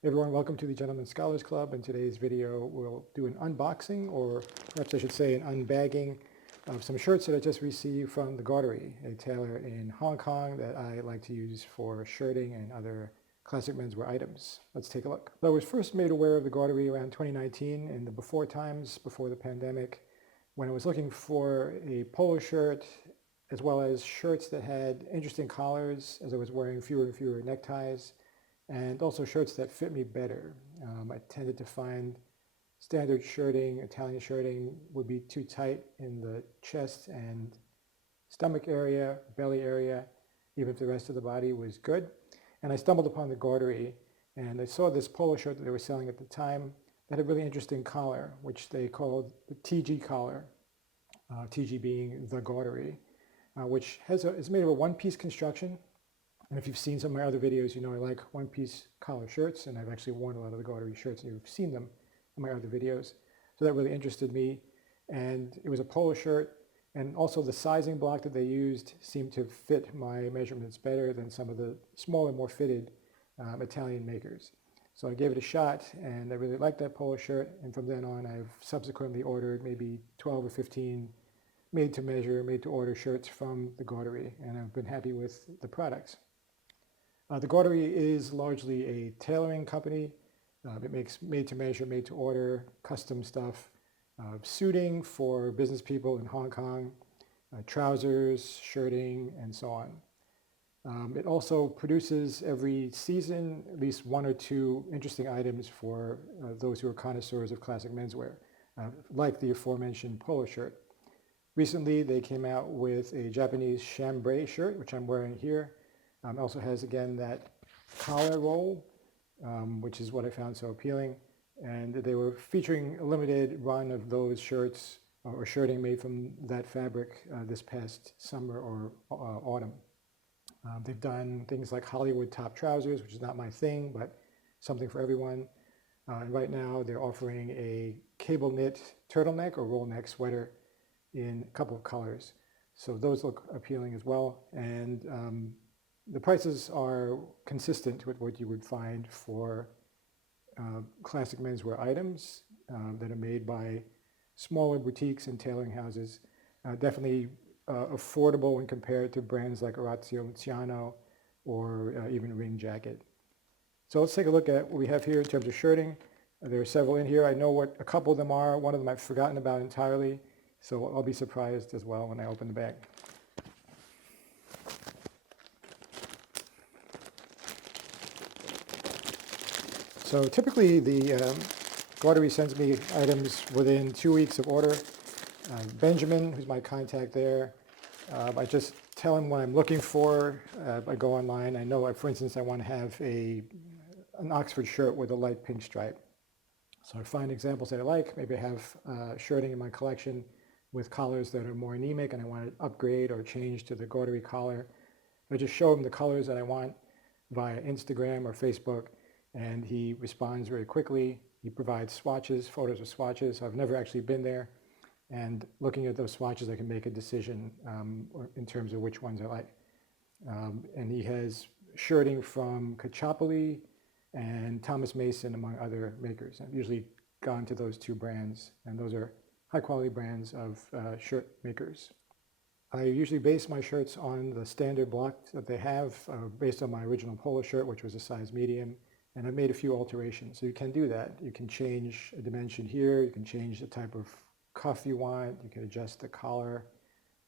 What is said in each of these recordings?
Hey everyone, welcome to the Gentleman Scholars Club. In today's video, we'll do an unboxing, or perhaps I should say an unbagging, of some shirts that I just received from the Gaudery, a tailor in Hong Kong that I like to use for shirting and other classic menswear items. Let's take a look. I was first made aware of the Gaudery around 2019 in the before times, before the pandemic, when I was looking for a polo shirt as well as shirts that had interesting collars as I was wearing fewer and fewer neckties, and also shirts that fit me better. I tended to find standard shirting, Italian shirting, would be too tight in the chest and stomach area, belly area, even if the rest of the body was good. And I stumbled upon the Gaudery, and I saw this polo shirt that they were selling at the time that had a really interesting collar, which they called the TG collar, TG being the Gaudery, which is made of a one-piece construction. And if you've seen some of my other videos, you know I like one-piece collar shirts, and I've actually worn a lot of the Gaudery shirts, and you've seen them in my other videos. So that really interested me, and it was a polo shirt, and also the sizing block that they used seemed to fit my measurements better than some of the smaller, more fitted Italian makers. So I gave it a shot, and I really liked that polo shirt, and from then on I've subsequently ordered maybe 12 or 15 made-to-measure, made-to-order shirts from the Gaudery, and I've been happy with the products. The Gaudery is largely a tailoring company. It makes made-to-measure, made-to-order, custom stuff, suiting for business people in Hong Kong, trousers, shirting, and so on. It also produces every season at least one or two interesting items for those who are connoisseurs of classic menswear, like the aforementioned polo shirt. Recently, they came out with a Japanese chambray shirt, which I'm wearing here. It also has, again, that collar roll, which is what I found so appealing. And they were featuring a limited run of those shirts or shirting made from that fabric this past summer or autumn. They've done things like Hollywood top trousers, which is not my thing, but something for everyone. And right now, they're offering a cable knit turtleneck or roll neck sweater in a couple of colors. So those look appealing as well. And the prices are consistent with what you would find for classic menswear items that are made by smaller boutiques and tailoring houses. Definitely affordable when compared to brands like Orazio Luciano or even Ring Jacket. So let's take a look at what we have here in terms of shirting. There are several in here. I know what a couple of them are. One of them I've forgotten about entirely, so I'll be surprised as well when I open the bag. So typically the Gaudery sends me items within 2 weeks of order. Benjamin, who's my contact there, I just tell him what I'm looking for. I go online. I know, for instance, I want to have an Oxford shirt with a light pink stripe. So I find examples that I like. Maybe I have shirting in my collection with collars that are more anemic and I want to upgrade or change to the Gaudery collar. I just show him the colors that I want via Instagram or Facebook, and he responds very quickly. He provides swatches, photos of swatches. So I've never actually been there, and looking at those swatches I can make a decision in terms of which ones I like. And he has shirting from Kachapoli and Thomas Mason, among other makers. I've usually gone to those two brands, and those are high quality brands of shirt makers. I usually base my shirts on the standard block that they have based on my original polo shirt, which was a size medium, and I've made a few alterations. So you can do that. You can change a dimension here, you can change the type of cuff you want, you can adjust the collar.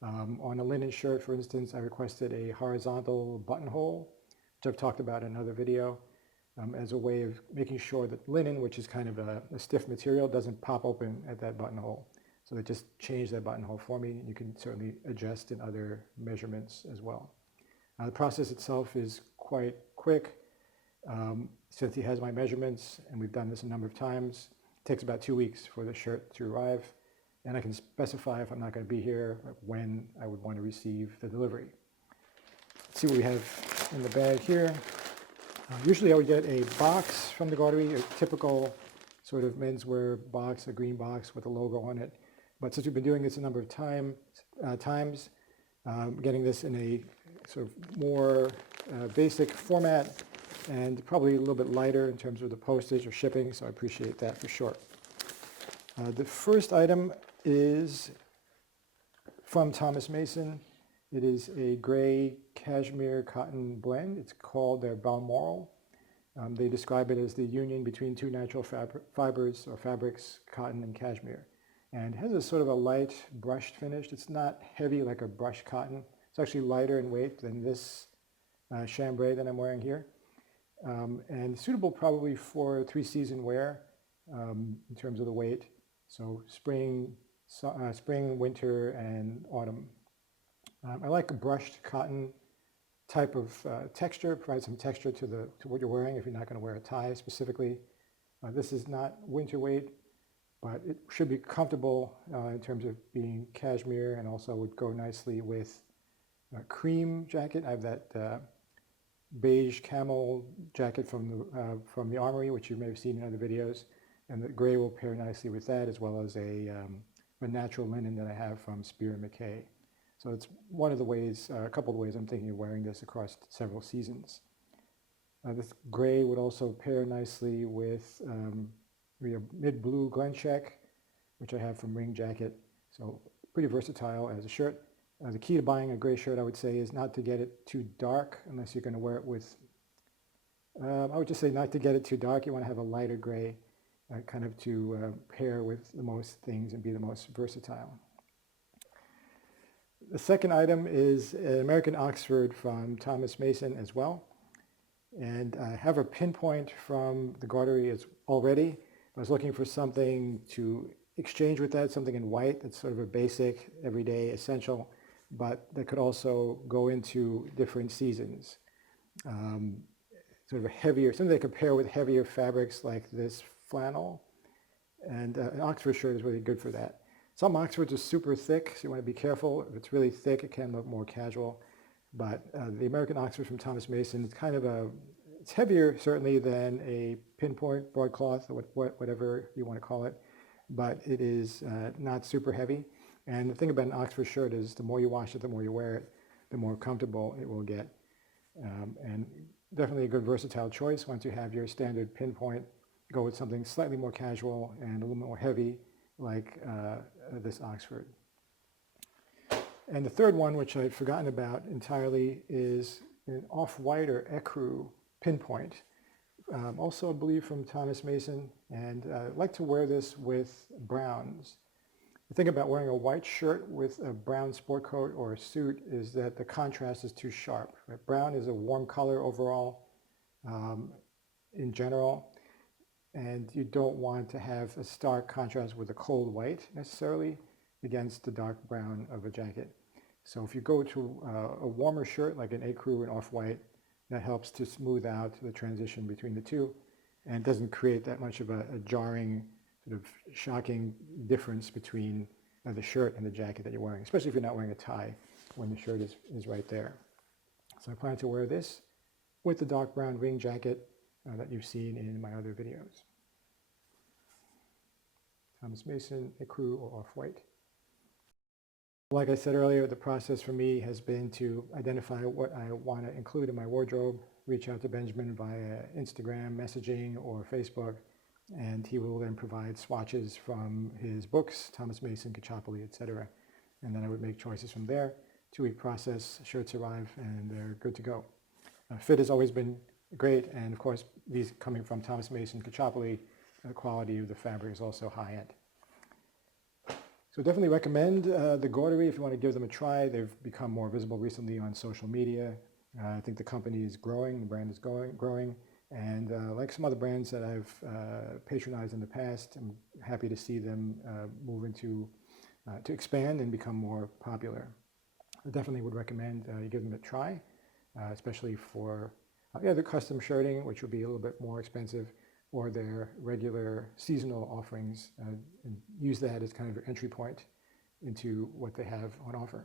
On a linen shirt, for instance, I requested a horizontal buttonhole, which I've talked about in another video, as a way of making sure that linen, which is kind of a stiff material, doesn't pop open at that buttonhole. So they just changed that buttonhole for me, and you can certainly adjust in other measurements as well. The process itself is quite quick. Since he has my measurements, and we've done this a number of times, it takes about 2 weeks for the shirt to arrive, and I can specify if I'm not going to be here, when I would want to receive the delivery. Let's see what we have in the bag here. Usually I would get a box from the Gaudery, a typical sort of menswear box, a green box with a logo on it. But since we've been doing this a number of times, getting this in a sort of more basic format, and probably a little bit lighter in terms of the postage or shipping, so I appreciate that for sure. The first item is from Thomas Mason. It is a gray cashmere cotton blend. It's called their Balmoral. They describe it as the union between two natural fibers or fabrics, cotton and cashmere. And it has a sort of a light brushed finish. It's not heavy like a brushed cotton. It's actually lighter in weight than this chambray that I'm wearing here. And suitable probably for three-season wear in terms of the weight. So spring, winter, and autumn. I like a brushed cotton type of texture, provide some texture to what you're wearing if you're not going to wear a tie specifically. This is not winter weight, but it should be comfortable in terms of being cashmere, and also would go nicely with a cream jacket. I have that beige camel jacket from the Armory, which you may have seen in other videos, and the gray will pair nicely with that, as well as a natural linen that I have from Spear & Mackay. So it's one of the ways, a couple of ways I'm thinking of wearing this across several seasons. This gray would also pair nicely with mid-blue Glen check, which I have from Ring Jacket. So pretty versatile as a shirt. The key to buying a gray shirt, I would say, is not to get it too dark, unless you're going to wear it with, I would just say not to get it too dark. You want to have a lighter gray, kind of to pair with the most things and be the most versatile. The second item is an American Oxford from Thomas Mason as well. And I have a pinpoint from the Gaudery already. I was looking for something to exchange with that, something in white that's sort of a basic, everyday essential, but that could also go into different seasons. Sort of a heavier, something they could pair with heavier fabrics like this flannel. And an Oxford shirt is really good for that. Some Oxfords are super thick, so you want to be careful. If it's really thick, it can look more casual. But the American Oxford from Thomas Mason is kind of it's heavier certainly than a pinpoint broadcloth, or whatever you want to call it, but it is not super heavy. And the thing about an Oxford shirt is the more you wash it, the more you wear it, the more comfortable it will get. And definitely a good versatile choice. Once you have your standard pinpoint, go with something slightly more casual and a little more heavy, like this Oxford. And the third one, which I'd forgotten about entirely, is an off-white or ecru pinpoint. Also, I believe, from Thomas Mason, and I like to wear this with browns. The thing about wearing a white shirt with a brown sport coat or a suit is that the contrast is too sharp. Right? Brown is a warm color overall in general, and you don't want to have a stark contrast with a cold white necessarily against the dark brown of a jacket. So if you go to a warmer shirt like an ecru and off-white, that helps to smooth out the transition between the two, and doesn't create that much of a jarring, sort of shocking difference between the shirt and the jacket that you're wearing, especially if you're not wearing a tie when the shirt is right there. So I plan to wear this with the dark brown Ring jacket that you've seen in my other videos. Thomas Mason, ecru or off-white. Like I said earlier, the process for me has been to identify what I want to include in my wardrobe, reach out to Benjamin via Instagram, messaging, or Facebook, and he will then provide swatches from his books, Thomas Mason, Kachopoli, etc. And then I would make choices from there. 2-week process, shirts arrive, and they're good to go. Fit has always been great, and of course, these coming from Thomas Mason, Kachopoli, the quality of the fabric is also high-end. So definitely recommend the Gaudery if you want to give them a try. They've become more visible recently on social media. I think the company is growing, the brand is growing, and like some other brands that I've patronized in the past, I'm happy to see them move into, to expand and become more popular. I definitely would recommend you give them a try, especially for either custom shirting, which would be a little bit more expensive, or their regular seasonal offerings, and use that as kind of your entry point into what they have on offer.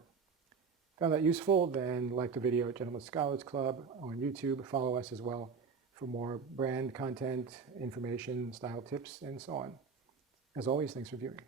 Found that useful? Then like the video at Gentlemen's Scholars Club on YouTube. Follow us as well for more brand content, information, style tips, and so on. As always, thanks for viewing.